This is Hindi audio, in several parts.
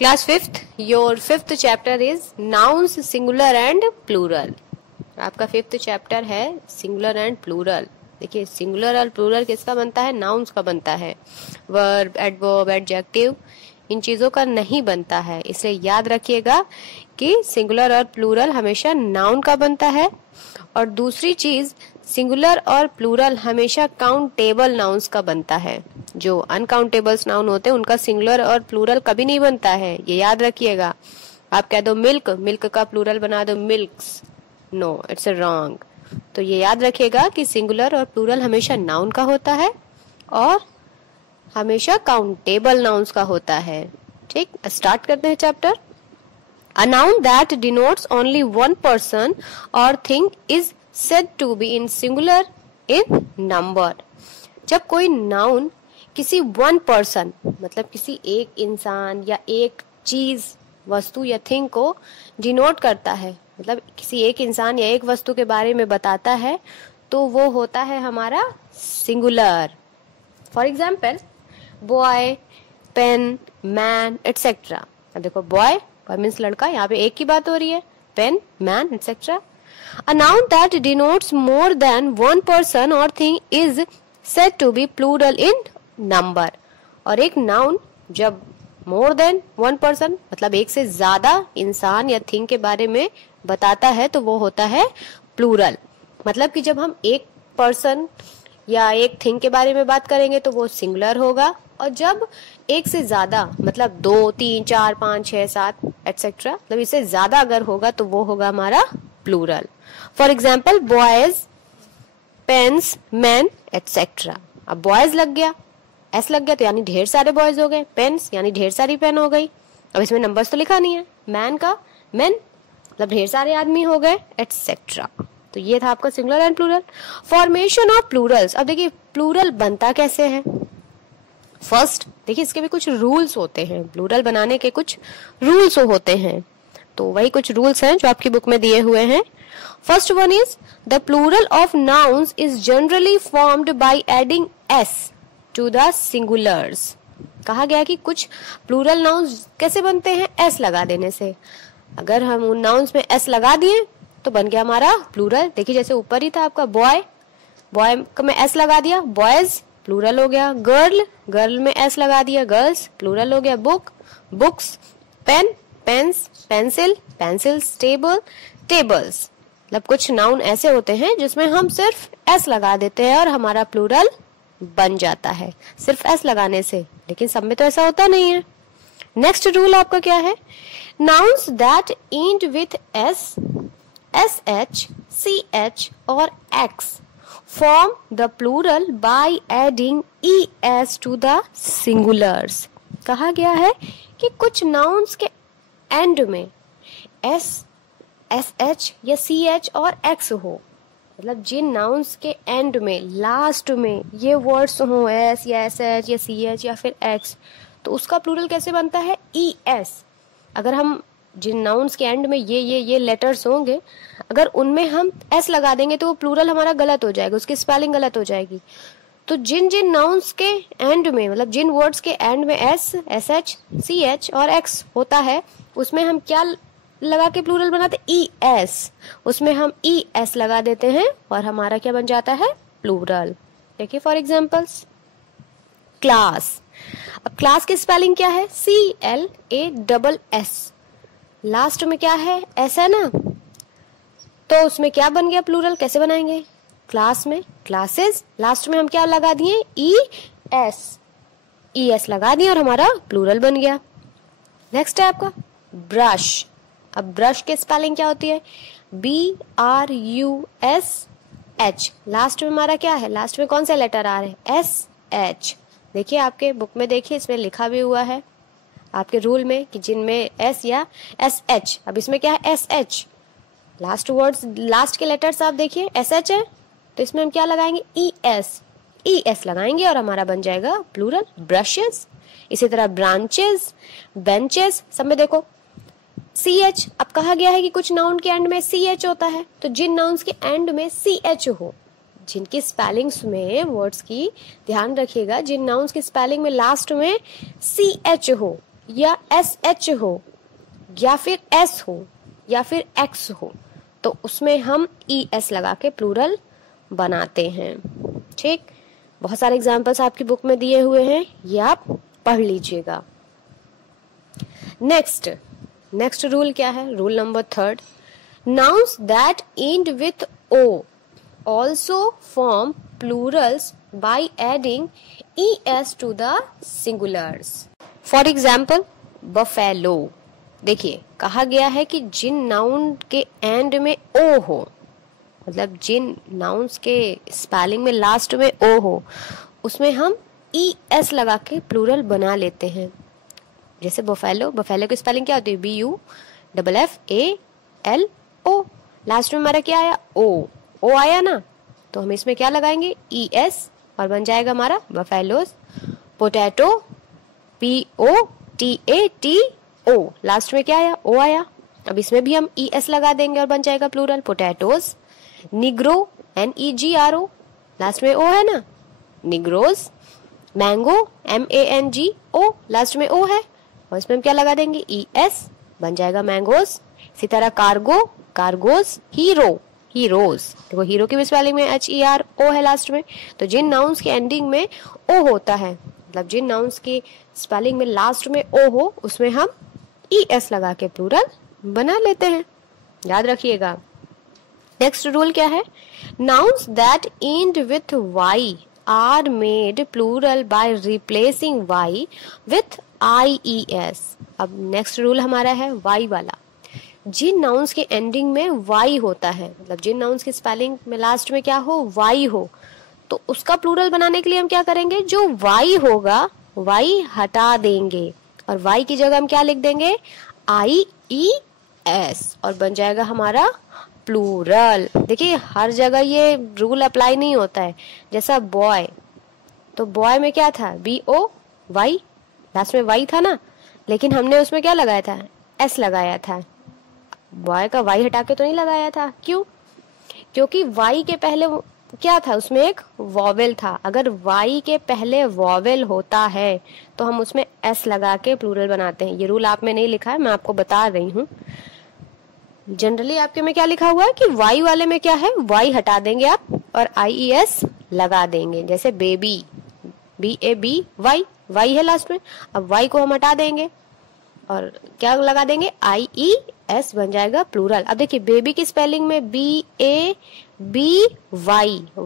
Class 5th, your 5th chapter is nouns singular and plural. आपका 5th चैप्टर है सिंगुलर एंड प्लूरल. देखिए सिंगुलर और प्लूरल किसका बनता है? नाउन्स का बनता है. वर्ब, एडवर्ब, एडजेक्टिव इन चीजों का नहीं बनता है. इसलिए याद रखिएगा कि सिंगुलर और प्लूरल हमेशा नाउन का बनता है. और दूसरी चीज, सिंगुलर और प्लूरल हमेशा काउंटेबल नाउन्स का बनता है. जो अनकाउंटेबल्स नाउन होते हैं उनका सिंगुलर और प्लूरल कभी नहीं बनता है, ये याद रखिएगा. आप कह दो मिल्क, मिल्क का प्लूरल बना दो मिल्क्स, नो इट्स रॉन्ग. तो ये याद रखिएगा कि सिंगुलर और प्लूरल हमेशा नाउन का होता है और हमेशा काउंटेबल नाउन्स का होता है. ठीक, स्टार्ट करते हैं chapter. A noun that denotes only one person or thing is said to be in singular in number. जब कोई नाउन किसी वन पर्सन मतलब किसी एक इंसान या एक चीज, वस्तु या थिंग को डिनोट करता है, मतलब किसी एक इंसान या एक वस्तु के बारे में बताता है, तो वो होता है हमारा singular. For example boy, pen, man etcetera. अब देखो बॉय मीन्स लड़का, यहाँ पे एक की बात हो रही है. Pen, man etcetera. A noun that denotes more than one person or thing is said to be plural in number. और एक नाउन जब मोर देन वन पर्सन मतलब एक से ज्यादा इंसान या थिंग के बारे में बताता है तो वो होता है प्लूरल. मतलब कि जब हम एक पर्सन या एक थिंग के बारे में बात करेंगे तो वो सिंगुलर होगा, और जब एक से ज्यादा मतलब 2, 3, 4, 5, 6, 7 एटसेट्रा मतलब इससे ज्यादा अगर होगा तो वो होगा हमारा plural. For example boys, pens, man etcetera. अब बॉयज लग गया, एस लग गया तो यानी ढेर सारे बॉयज हो गए. पेन्स यानी ढेर सारी पेन हो गई. अब इसमें नंबर्स तो लिखा नहीं है. मैन का मैन मतलब ढेर सारे आदमी हो गए एटसेट्रा. तो ये था आपका singular and plural. Formation of plurals. अब देखिए प्लूरल बनता कैसे है. फर्स्ट देखिए इसके भी कुछ रूल्स होते हैं. प्लूरल बनाने के कुछ रूल्स होते हैं, तो वही कुछ रूल्स हैं जो आपकी बुक में दिए हुए हैं. First one is the plural of nouns is generally formed by adding S to the singulars. कहा गया कि कुछ प्लूरल नाउन्स कैसे बनते हैं? एस लगा देने से. अगर हम उन नाउन्स में एस लगा दिए तो बन गया हमारा प्लूरल. देखिए जैसे ऊपर ही था आपका बॉय, बॉय में एस लगा दिया, बॉयज प्लूरल हो गया. गर्ल, गर्ल में एस लगा दिया, गर्ल्स प्लूरल हो गया. Book, books. Pen, pens, pencil, pencils. Table, tables. मतलब कुछ नाउन ऐसे होते हैं जिसमें हम सिर्फ एस लगा देते हैं और हमारा प्लूरल बन जाता है सिर्फ एस लगाने से, लेकिन सब में तो ऐसा होता नहीं है. नेक्स्ट रूल आपका क्या है? Nouns that end with S, S H, C H और X form the plural by adding es to the singulars. कहा गया है कि कुछ nouns के end में s, sh या ch और x हो, मतलब जिन nouns के end में लास्ट में ये words हो s या sh या ch या फिर x, तो उसका plural कैसे बनता है? es. अगर हम जिन नाउन्स के एंड में ये लेटर्स होंगे, अगर उनमें हम एस लगा देंगे तो वो प्लूरल हमारा गलत हो जाएगा, उसकी स्पेलिंग गलत हो जाएगी. तो जिन जिन नाउन्स के एंड में मतलब जिन वर्ड्स के एंड में S, S H, C H और एक्स होता है, उसमें हम क्या लगा के प्लूरल बनाते? E S. उसमें हम ई एस लगा देते हैं और हमारा क्या बन जाता है? प्लूरल. देखिए फॉर एग्जाम्पल्स क्लास. अब क्लास की स्पेलिंग क्या है? CLASS. लास्ट में क्या है? एस है ना, तो उसमें क्या बन गया प्लूरल? कैसे बनाएंगे? क्लास में क्लासेस, लास्ट में हम क्या लगा दिए? ई एस लगा दिए और हमारा प्लूरल बन गया. नेक्स्ट है आपका ब्रश. अब ब्रश की स्पेलिंग क्या होती है? BRUSH. लास्ट में हमारा क्या है? लास्ट में कौन सा लेटर आ रहा है? SH. देखिए आपके बुक में देखिए इसमें लिखा भी हुआ है आपके रूल में कि जिनमें एस या SH. अब इसमें क्या है? SH. लास्ट वर्ड्स, लास्ट के लेटर्स आप देखिए SH है, तो इसमें हम क्या लगाएंगे? ES लगाएंगे और हमारा बन जाएगा प्लूरल ब्रशेस. इसी तरह ब्रांचेस, बेंचेस, सब में देखो CH. अब कहा गया है कि कुछ नाउन के एंड में CH होता है, तो जिन नाउन्स के एंड में CH हो, जिनकी स्पेलिंग्स में वर्ड्स की ध्यान रखिएगा, जिन नाउन्स की स्पेलिंग में लास्ट में CH हो या SH हो या फिर S हो या फिर X हो, तो उसमें हम ES लगा के प्लूरल बनाते हैं। ठीक, बहुत सारे एग्जाम्पल्स आपकी बुक में दिए हुए हैं, ये आप पढ़ लीजिएगा। नेक्स्ट रूल क्या है? Rule number 3, nouns that end with O also form plurals by adding es to the singulars. For example, buffalo। देखिए, कहा गया है कि जिन नाउन के एंड में ओ हो, मतलब जिन नाउन्स के स्पेलिंग में लास्ट में ओ हो, उसमें हम ES लगा के प्लूरल बना लेते हैं। जैसे बफेलो की स्पेलिंग क्या होती है? BUFFALO। लास्ट में हमारा क्या आया? ओ आया ना, तो हम इसमें क्या लगाएंगे? ES, और बन जाएगा हमारा बफेलोज। पोटैटो POTATO, लास्ट में क्या आया? ओ आया। अब इसमें भी हम ES लगा देंगे और बन जाएगा plural, potatoes. Negro NEGRO, last में ओ है ना, निग्रोज। मैंगो MANGO, लास्ट में ओ है, और इसमें हम क्या लगा देंगे? ES, बन जाएगा मैंगोज। इसी तरह कार्गोज। हीरोज, देखो हीरो की भी स्पेलिंग में HERO है लास्ट में। तो जिन नाउन्स के एंडिंग में ओ होता है, मतलब जिन नाउन्स की स्पेलिंग में लास्ट में ओ हो, उसमें हम ES लगा के प्लूरल बना लेते हैं, याद रखिएगा। नेक्स्ट रूल क्या है? Nouns that end with Y are made plural by replacing Y with IES। अब नेक्स्ट रूल हमारा है Y वाला। जिन नाउन्स के एंडिंग में Y होता है, मतलब जिन नाउन्स की स्पेलिंग में लास्ट में क्या हो? Y हो, तो उसका प्लूरल बनाने के लिए हम क्या करेंगे? जो Y होगा Y हटा देंगे और Y की जगह हम क्या लिख देंगे? IES, और बन जाएगा हमारा प्लूरल। देखिए, हर जगह ये रूल अप्लाई नहीं होता है। जैसा बॉय, तो बॉय में क्या था? BOY, लास्ट में Y था ना, लेकिन हमने उसमें क्या लगाया था? S लगाया था। बॉय का Y हटा के तो नहीं लगाया था। क्यों? क्योंकि Y के पहले क्या था? उसमें एक वॉवेल था। अगर Y के पहले वॉवेल होता है तो हम उसमें S लगा के प्लूरल बनाते हैं। ये रूल आप में नहीं लिखा है, मैं आपको बता रही हूँ। जनरली आपके में क्या लिखा हुआ है कि Y वाले में क्या है? Y हटा देंगे आप और IES लगा देंगे। जैसे बेबी, BABY, Y है लास्ट में, अब Y को हम हटा देंगे और क्या लगा देंगे? IES, बन जाएगा प्लूरल। अब देखिए, बेबी की स्पेलिंग में BABY,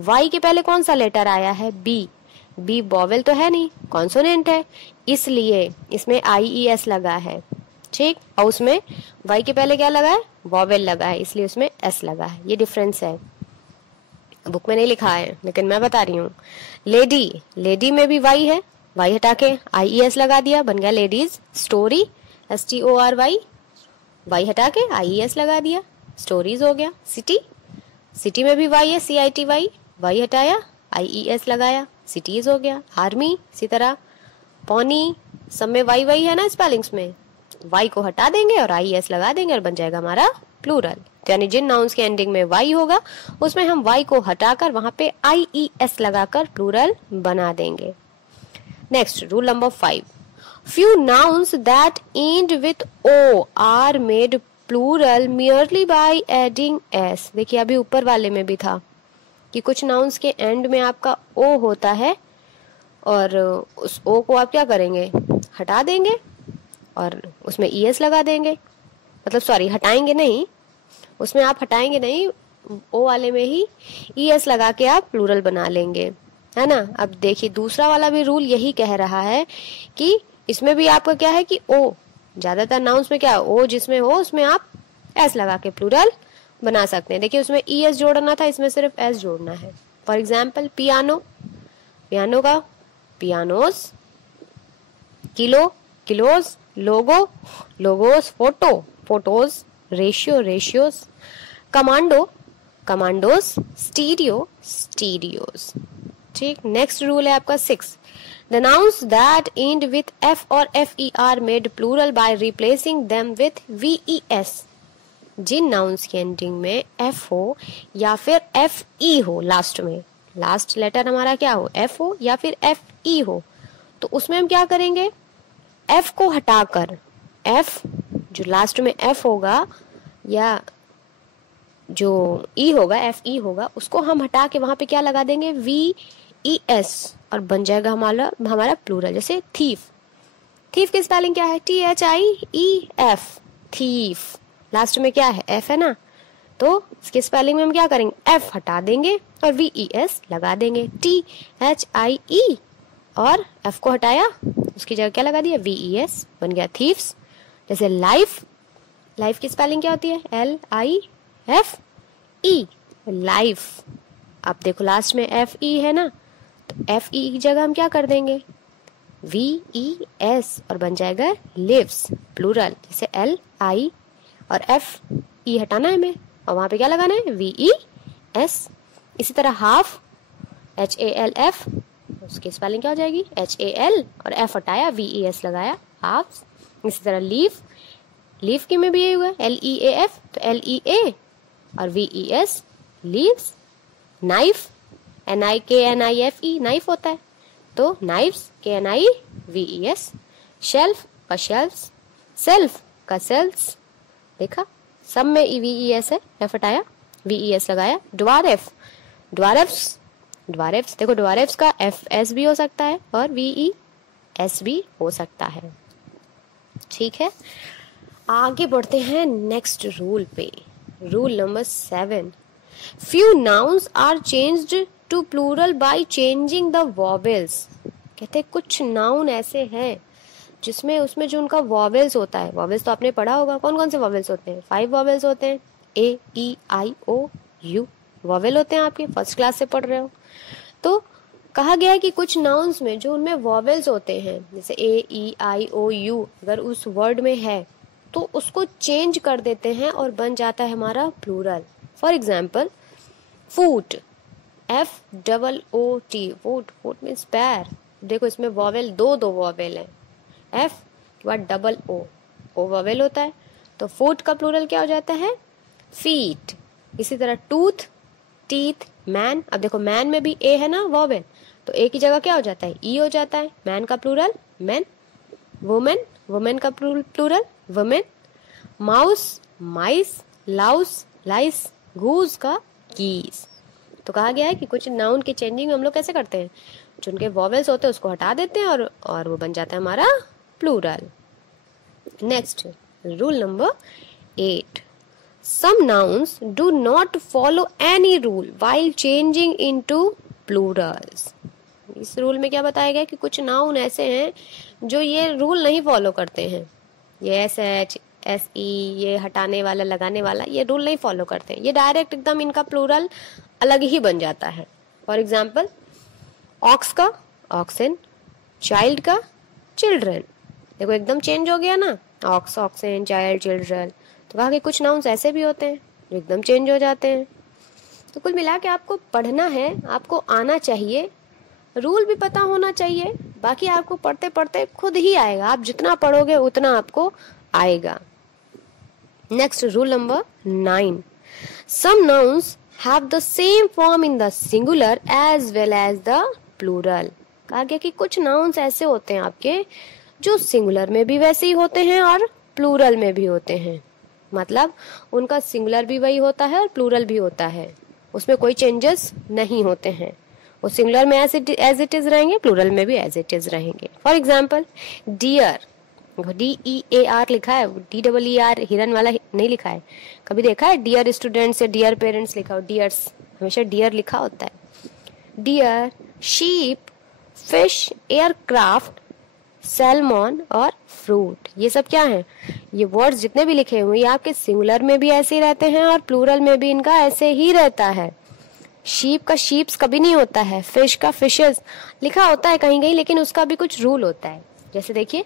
Y के पहले कौन सा लेटर आया है? B वॉवेल तो है नहीं, कॉन्सोनेंट है, इसलिए इसमें IES लगा है। ठीक, और उसमें Y के पहले क्या लगा है? वॉवेल लगा है, इसलिए उसमें S लगा है। ये डिफरेंस है, बुक में नहीं लिखा है लेकिन मैं बता रही हूँ। लेडी में भी Y है, Y हटा के IES लगा दिया, बन गया लेडीज। स्टोरी STORY, Y हटा के IES लगा दिया, स्टोरीज हो गया। सिटी में भी Y है, CITY, Y हटाया IES लगाया, सिटीज हो गया। आर्मी, इसी तरह। पॉनी, सब में Y है ना स्पेलिंग्स में, Y को हटा देंगे और IES लगा देंगे और बन जाएगा हमारा प्लूरल। तो यानी जिन नाउन्स के एंडिंग में Y होगा उसमें हम Y को हटाकर वहां पे IES लगाकर प्लूरल बना देंगे। Next, rule number 5, few nouns that end with O are made plural merely by adding S। देखिए, अभी ऊपर वाले में भी था कि कुछ नाउन्स के एंड में आपका O होता है और उस O को आप क्या करेंगे? हटा देंगे और उसमें ES लगा देंगे। मतलब सॉरी, हटाएंगे नहीं, उसमें आप हटाएंगे नहीं, O वाले में ही ES लगा के आप प्लूरल बना लेंगे, है ना। अब देखिए, दूसरा वाला भी रूल यही कह रहा है कि इसमें भी आपका क्या है कि O, ज्यादातर नाउन्स में क्या O जिसमें हो उसमें आप S लगा के प्लूरल बना सकते हैं। देखिए, उसमें ES जोड़ना था, इसमें सिर्फ S जोड़ना है। फॉर एग्जाम्पल, पियानो का pianos, kilos, logos, photos, ratios, commandos, stereos. ठीक, नेक्स्ट रूल है आपका 6, the nouns that end with F or FE are made plural by replacing them with VES। जिन नाउन्स के एंडिंग में F हो या फिर FE हो, लास्ट में लास्ट लेटर हमारा क्या हो? F हो या फिर FE हो, तो उसमें हम क्या करेंगे? एफ को हटाकर, एफ जो लास्ट में एफ होगा या जो ई होगा, एफ ई होगा, उसको हम हटा के वहां पे क्या लगा देंगे, वी ई एस, और बन जाएगा हमारा प्लूरल। जैसे थीफ, थीफ की स्पेलिंग क्या है, T H I E F, thief, last में क्या है, एफ है ना, तो इसके स्पेलिंग में हम क्या करेंगे, एफ हटा देंगे और वी ई एस लगा देंगे, टी एच आई ई, और एफ को हटाया उसकी जगह क्या लगा दिया, वी ई एस, बन गया थीफ्स। जैसे लाइफ, लाइफ की स्पेलिंग क्या होती है, L I F E, life. अब देखो लास्ट में एफ ई है ना, तो एफ ई की जगह हम क्या कर देंगे, वी ई एस, और बन जाएगा लिव्स, प्लूरल। जैसे एल आई और एफ ई हटाना है हमें और वहां पे क्या लगाना है, वी ई एस। इसी तरह half, H A L F, उसकी स्पेलिंग क्या हो जाएगी, एच ए एल और एफ हटाया, वी ई एस लगाया, हाफ। इसी तरह लीफ, लीफ की में भी यही हुआ, एल ई ए एफ, तो एल ई ए और V E S, leaves. Knife, N I K N I F E, knife होता है, तो knifes, K N I V E S. Shelf का शेल्फ्स, सेल्फ का सेल्स, देखा सब में वी ई एस है, एफ हटाया, वी ई एस लगाया। ड्वारेफ, ड्वारेफ्स, ड्वारेफ्स, देखो ड्वारेफ्स का एफ एस भी हो सकता है और वी ई एस भी हो सकता है। ठीक है, आगे बढ़ते हैं नेक्स्ट रूल पे। Rule number 7, few nouns are changed to plural by changing the vowels. कहते हैं कुछ नाउन ऐसे हैं जिसमें उसमें जो उनका वॉवेल्स होता है, वॉवेल्स तो आपने पढ़ा होगा, कौन कौन से वॉवेल्स होते हैं, 5 वॉवेल्स होते हैं, ए ई आई ओ यू वॉवेल होते हैं, आपके फर्स्ट क्लास से पढ़ रहे हो। तो कहा गया है कि कुछ नाउन्स में जो उनमें वॉवेल्स होते हैं, जैसे ए ई आई ओ यू अगर उस वर्ड में है तो उसको चेंज कर देते हैं और बन जाता है हमारा plural. For example foot, F double O T, foot, foot means पैर। देखो इसमें वॉवेल दो वॉवेल है, एफ के बाद डबल ओ, ओ वॉवेल होता है, तो फूट का प्लूरल क्या हो जाता है, फीट। इसी तरह टूथ, टीथ, मैन। अब देखो मैन में भी ए है ना वॉवेल, तो ए की जगह क्या हो जाता है, ई हो जाता है, मैन का प्लूरल मैन। वुमेन, वुमेन का प्लूरल वुमेन। माउस, माइस, लाउस, लाइस, गूज का कीज। तो कहा गया है कि कुछ नाउन के चेंजिंग हम लोग कैसे करते हैं, जो उनके वॉवेल्स होते हैं उसको हटा देते हैं और वो बन जाता है हमारा plural. Next rule number 8, some nouns do not follow any rule while changing into plurals। इस रूल में क्या बताया गया कि कुछ नाउन ऐसे हैं जो ये रूल नहीं फॉलो करते हैं, ये एस एच एस ई, ये हटाने वाला लगाने वाला, ये रूल नहीं फॉलो करते हैं, ये डायरेक्ट एकदम इनका प्लूरल अलग ही बन जाता है। फॉर एग्जाम्पल ऑक्स का ऑक्सन, चाइल्ड का चिल्ड्रन, देखो एकदम चेंज हो गया ना, ऑक्स, ऑक्सन, चाइल्ड, चिल्ड्रन। तो कहा कि कुछ नाउन्स ऐसे भी होते हैं जो एकदम चेंज हो जाते हैं। तो कुल मिला के आपको पढ़ना है, आपको आना चाहिए, रूल भी पता होना चाहिए, बाकी आपको पढ़ते पढ़ते खुद ही आएगा, आप जितना पढ़ोगे उतना आपको आएगा। Next rule number 9, some nouns have the same form in the singular as well as the plural. कहा गया कि कुछ नाउन्स ऐसे होते हैं आपके जो सिंगुलर में भी वैसे ही होते हैं और प्लूरल में भी होते हैं, मतलब उनका सिंगुलर भी वही होता है और प्लूरल भी होता है, उसमें कोई चेंजेस नहीं होते हैं, वो सिंगुलर में एज इट इज रहेंगे, प्लूरल में भी एज इट इज रहेंगे। फॉर एग्जाम्पल डियर, DEAR लिखा है, DEER हिरन वाला नहीं लिखा है, कभी देखा है डियर स्टूडेंट्स या डियर पेरेंट्स लिखा हो, डियर्स हमेशा डियर लिखा होता है। Deer, sheep, fish, aircraft, salmon और फ्रूट, ये सब क्या है, ये वर्ड्स जितने भी लिखे हुए ये आपके सिंगुलर में भी ऐसे ही रहते हैं और प्लूरल में भी इनका ऐसे ही रहता है। शीप का शीप्स कभी नहीं होता है, फिश का फिशेस लिखा होता है कहीं कहीं, लेकिन उसका भी कुछ रूल होता है। जैसे देखिए,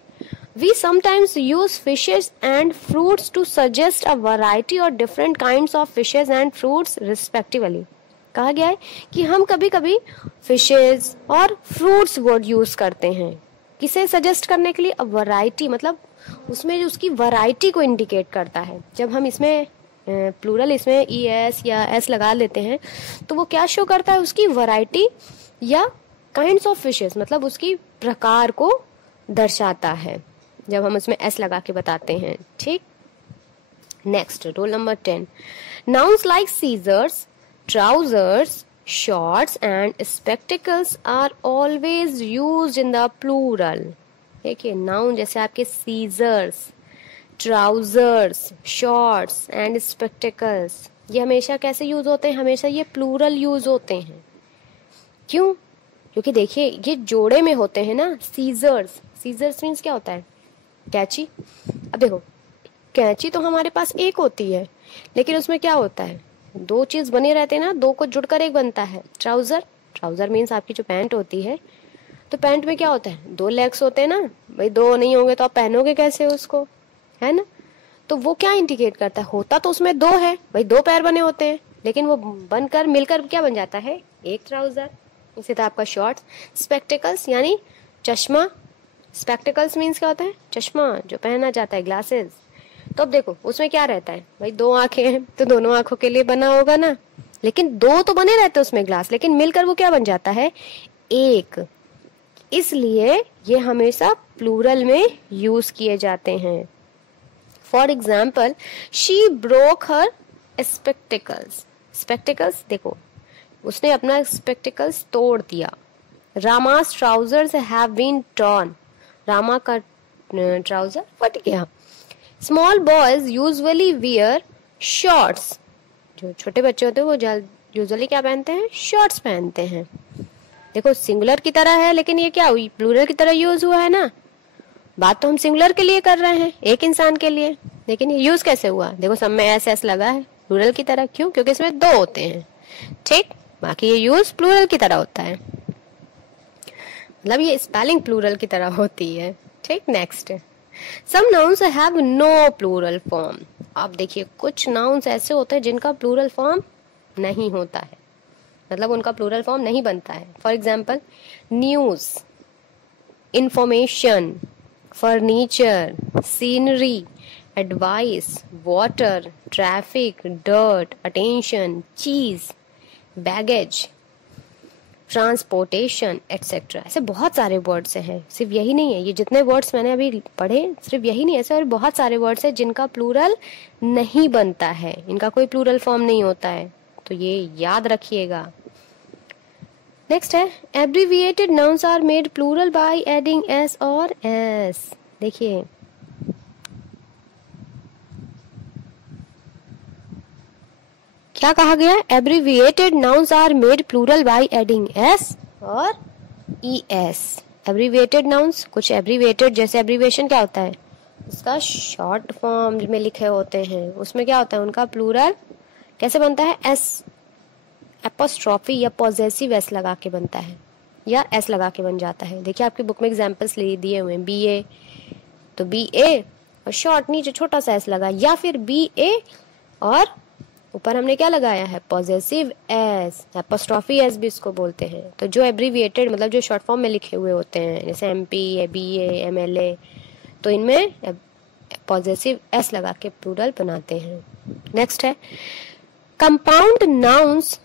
we sometimes use fishes and fruits to suggest a variety or different kinds of fishes and fruits respectively. कहा गया है कि हम कभी कभी फिशेस और फ्रूट्स वर्ड यूज करते हैं, किसे सजेस्ट करने के लिए, अ वैरायटी, मतलब उसमें जो उसकी वैरायटी को इंडिकेट करता है। जब हम इसमें प्लूरल इसमें ई एस या एस लगा लेते हैं तो वो क्या शो करता है, उसकी वैरायटी या काइंड्स ऑफ फिशेस, मतलब उसकी प्रकार को दर्शाता है। जब हम उसमें एस लगा के बताते हैं, ठीक। Next, rule number 10, nouns like scissors, trousers, shorts and spectacles are always used in the plural. देखिए, नाउन जैसे आपके scissors, trousers, shorts and spectacles, ये हमेशा कैसे यूज होते हैं? हमेशा ये प्लूरल यूज होते हैं। क्यों? क्योंकि देखिए ये जोड़े में होते हैं ना। सीजर्स, सीजर्स मीन्स क्या होता है? कैंची। अब देखो, कैंची तो हमारे पास एक होती है, लेकिन उसमें क्या होता है? दो चीज बने रहते हैं ना, दो को जुड़कर एक बनता है। ट्राउजर, ट्राउजर मीन्स आपकी जो पैंट होती है, तो पैंट में क्या होता है? दो लेग्स होते हैं ना भाई, दो नहीं होंगे तो आप पहनोगे कैसे उसको, है ना। तो वो क्या इंडिकेट करता है? होता तो उसमें दो है भाई, दो पैर बने होते हैं, लेकिन वो बनकर मिलकर क्या बन जाता है? एक ट्राउजर। इसी तरह आपका शॉर्ट्स, स्पेक्टिकल्स यानी चश्मा। स्पेक्टिकल्स मीन्स क्या होता है? चश्मा जो पहना जाता है, ग्लासेस। तो अब देखो उसमें क्या रहता है भाई, दो आंखें हैं तो दोनों आंखों के लिए बना होगा ना, लेकिन दो तो बने रहते हैं उसमें ग्लास, लेकिन मिलकर वो क्या बन जाता है? एक। इसलिए ये हमेशा प्लूरल में यूज किए जाते हैं। For example, she broke her spectacles. Spectacles, देखो उसने अपना स्पेक्टिकल्स तोड़ दिया। Rama's trousers have been torn. Rama का ट्राउजर फट गया। Small boys usually wear shorts. जो छोटे बच्चे होते हैं वो यूजुअली क्या पहनते हैं? शॉर्ट्स पहनते हैं। देखो सिंगुलर की तरह है, लेकिन ये क्या हुई? प्लूरल की तरह यूज हुआ है ना। बात तो हम सिंगुलर के लिए कर रहे हैं, एक इंसान के लिए, लेकिन ये यूज कैसे हुआ? देखो सब में एस एस लगा है, प्लूरल की तरह। क्यों? क्योंकि इसमें दो होते हैं, ठीक। बाकी ये यूज प्लूरल की तरह होता है, मतलब ये स्पेलिंग प्लूरल की तरह होती है, ठीक। Next, some nouns have no plural form. आप देखिए कुछ नाउन्स ऐसे होते हैं जिनका प्लूरल फॉर्म नहीं होता है, मतलब उनका प्लूरल फॉर्म नहीं बनता है। For example, news, information, furniture, scenery, advice, water, traffic, dirt, attention, चीज, बैगेज, ट्रांसपोर्टेशन एटसेट्रा। ऐसे बहुत सारे वर्ड्स हैं, सिर्फ यही नहीं है। ये जितने वर्ड्स मैंने अभी पढ़े सिर्फ यही नहीं है, ऐसे और बहुत सारे वर्ड्स हैं जिनका प्लूरल नहीं बनता है, इनका कोई प्लूरल फॉर्म नहीं होता है, तो ये याद रखिएगा। नेक्स्ट है, abbreviated nouns are made plural by adding S और एस। देखिए क्या कहा गया? Abbreviated nouns are made plural by adding S और ई एस। एब्रीविएटेड नाउन्स, कुछ एब्रीविएटेड जैसे एब्रीविएशन क्या होता है? उसका शॉर्ट फॉर्म में लिखे होते हैं, उसमें क्या होता है? उनका प्लूरल कैसे बनता है? एस एपोस्ट्रॉफी या पॉजेसिव एस लगा के बनता है, या एस लगा के बन जाता है। देखिए आपकी बुक में एग्जाम्पल्स दिए हुए हैं, बी ए तो बी ए और शॉर्ट नीचे छोटा सा एस लगा, या फिर बी ए और ऊपर हमने क्या लगाया है? पॉजेसिव एस, एपोस्ट्रॉफी एस भी इसको बोलते हैं। तो जो एब्रीविएटेड मतलब जो शॉर्ट फॉर्म में लिखे हुए होते हैं, जैसे एमपी या बीए, एमएलए, तो इनमें पॉजेसिव एस लगा के प्लूरल बनाते हैं। नेक्स्ट है, compound nouns,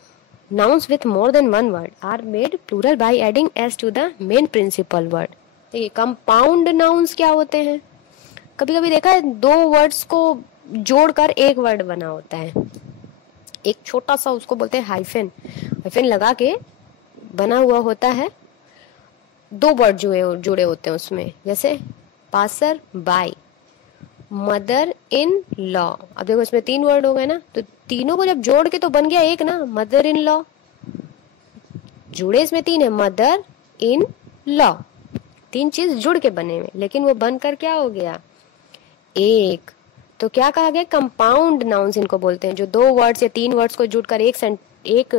nouns with more than one word are made plural by adding s to the main principal word। देखिए कंपाउंड नाउन्स क्या होते हैं? कभी कभी देखा है दो वर्ड्स को जोड़कर एक वर्ड बना होता है, एक छोटा सा उसको बोलते हैं हाइफन, हाइफन लगा के बना हुआ होता है, दो वर्ड जुड़े होते हैं उसमें, जैसे passer by, mother in law. अब देखो इसमें तीन वर्ड हो गए ना, तो तीनों को जब जोड़ के तो बन गया एक ना, मदर इन लॉ। जुड़े इसमें तीन है, मदर इन लॉ, तीन चीज जुड़ के बने हुए, लेकिन वो बनकर क्या हो गया? एक। तो क्या कहा गया? कंपाउंड नाउन्स इनको बोलते हैं, जो दो वर्ड्स या तीन वर्ड्स को जुड़कर एक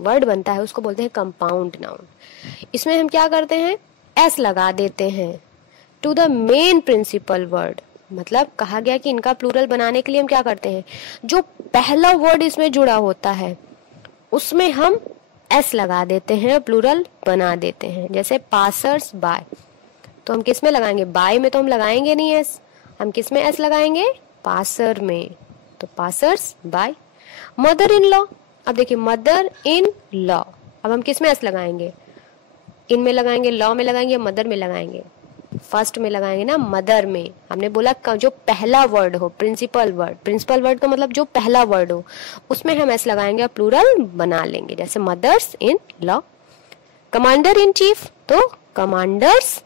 वर्ड बनता है उसको बोलते हैं कंपाउंड नाउन। इसमें हम क्या करते हैं? एस लगा देते हैं to the main principal word. मतलब कहा गया कि इनका प्लूरल बनाने के लिए हम क्या करते हैं? जो पहला वर्ड इसमें जुड़ा होता है उसमें हम एस लगा देते हैं, प्लूरल बना देते हैं। जैसे पासर्स बाय, तो हम किस में लगाएंगे? बाय में तो हम लगाएंगे नहीं एस, हम किस में एस लगाएंगे? पासर में, तो passers bye. Mother in law, अब देखिए मदर इन लॉ, अब हम किस में एस लगाएंगे? इन में लगाएंगे, लॉ में लगाएंगे, मदर में लगाएंगे? फर्स्ट में लगाएंगे ना, मदर में हमने बोला जो पहला वर्ड हो, प्रिंसिपल वर्ड का मतलब जो पहला वर्ड हो उसमें हम एस लगाएंगे, प्लूरल बना लेंगे। जैसे mothers in law, commander in chief तो commanders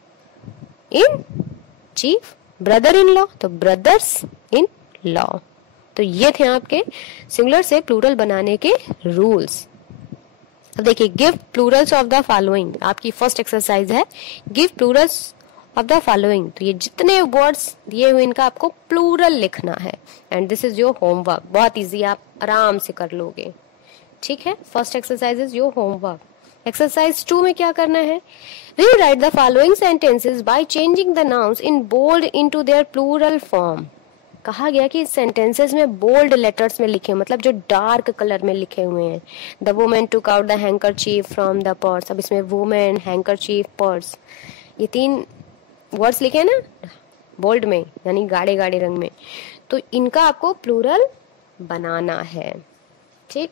in chief, brother in law तो ब्रदर्स इन लॉ। तो ये थे आपके सिंगुलर से प्लूरल बनाने के रूल्स। अब देखिए, give Plurals of the following, आपकी फर्स्ट एक्सरसाइज है give Plurals of the following. तो ये जितने वर्ड्स दिए हुए इनका आपको प्लूरल लिखना है, and this is your homework. बहुत इजी, आप आराम से कर लोगे, ठीक है। First exercise is your homework. Exercise 2 में क्या करना है, rewrite the following sentences by changing the nouns in bold into their plural form. कहा गया कि सेंटेंसेस में बोल्ड लेटर्स में लिखे, मतलब जो डार्क कलर में लिखे हुए हैं। The women took out the handkerchief from the purse. अब इसमें वुमेन, हैंकरचीफ, पर्स, ये 3 वर्ड्स लिखे हैं ना बोल्ड में, यानी गाढ़े गाढ़े रंग में, तो इनका आपको प्लूरल बनाना है, ठीक।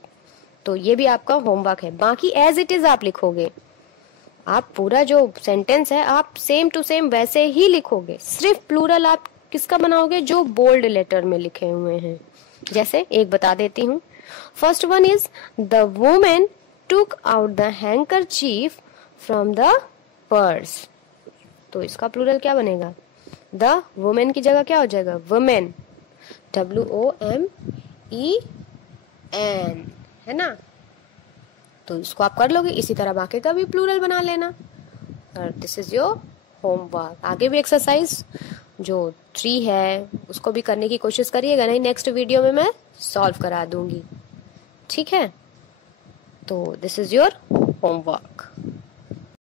तो ये भी आपका होमवर्क है। बाकी एज इट इज आप लिखोगे, आप पूरा जो सेंटेंस है आप सेम टू सेम वैसे ही लिखोगे, सिर्फ प्लूरल आप किसका बनाओगे, जो बोल्ड लेटर में लिखे हुए हैं। जैसे एक बता देती हूँ, first one is the women took out the handkerchief from the purse. तो इसका प्लूरल क्या बनेगा, द वुमेन की जगह क्या हो जाएगा, वुमेन, WOMEN, है ना। तो इसको आप कर लोगे। इसी तरह बाकी का भी प्लूरल बना लेना, और दिस इज योर होमवर्क। आगे भी एक्सरसाइज जो 3 है उसको भी करने की कोशिश करिएगा, नहीं नेक्स्ट वीडियो में मैं सॉल्व करा दूंगी, ठीक है। तो दिस इज योर होमवर्क।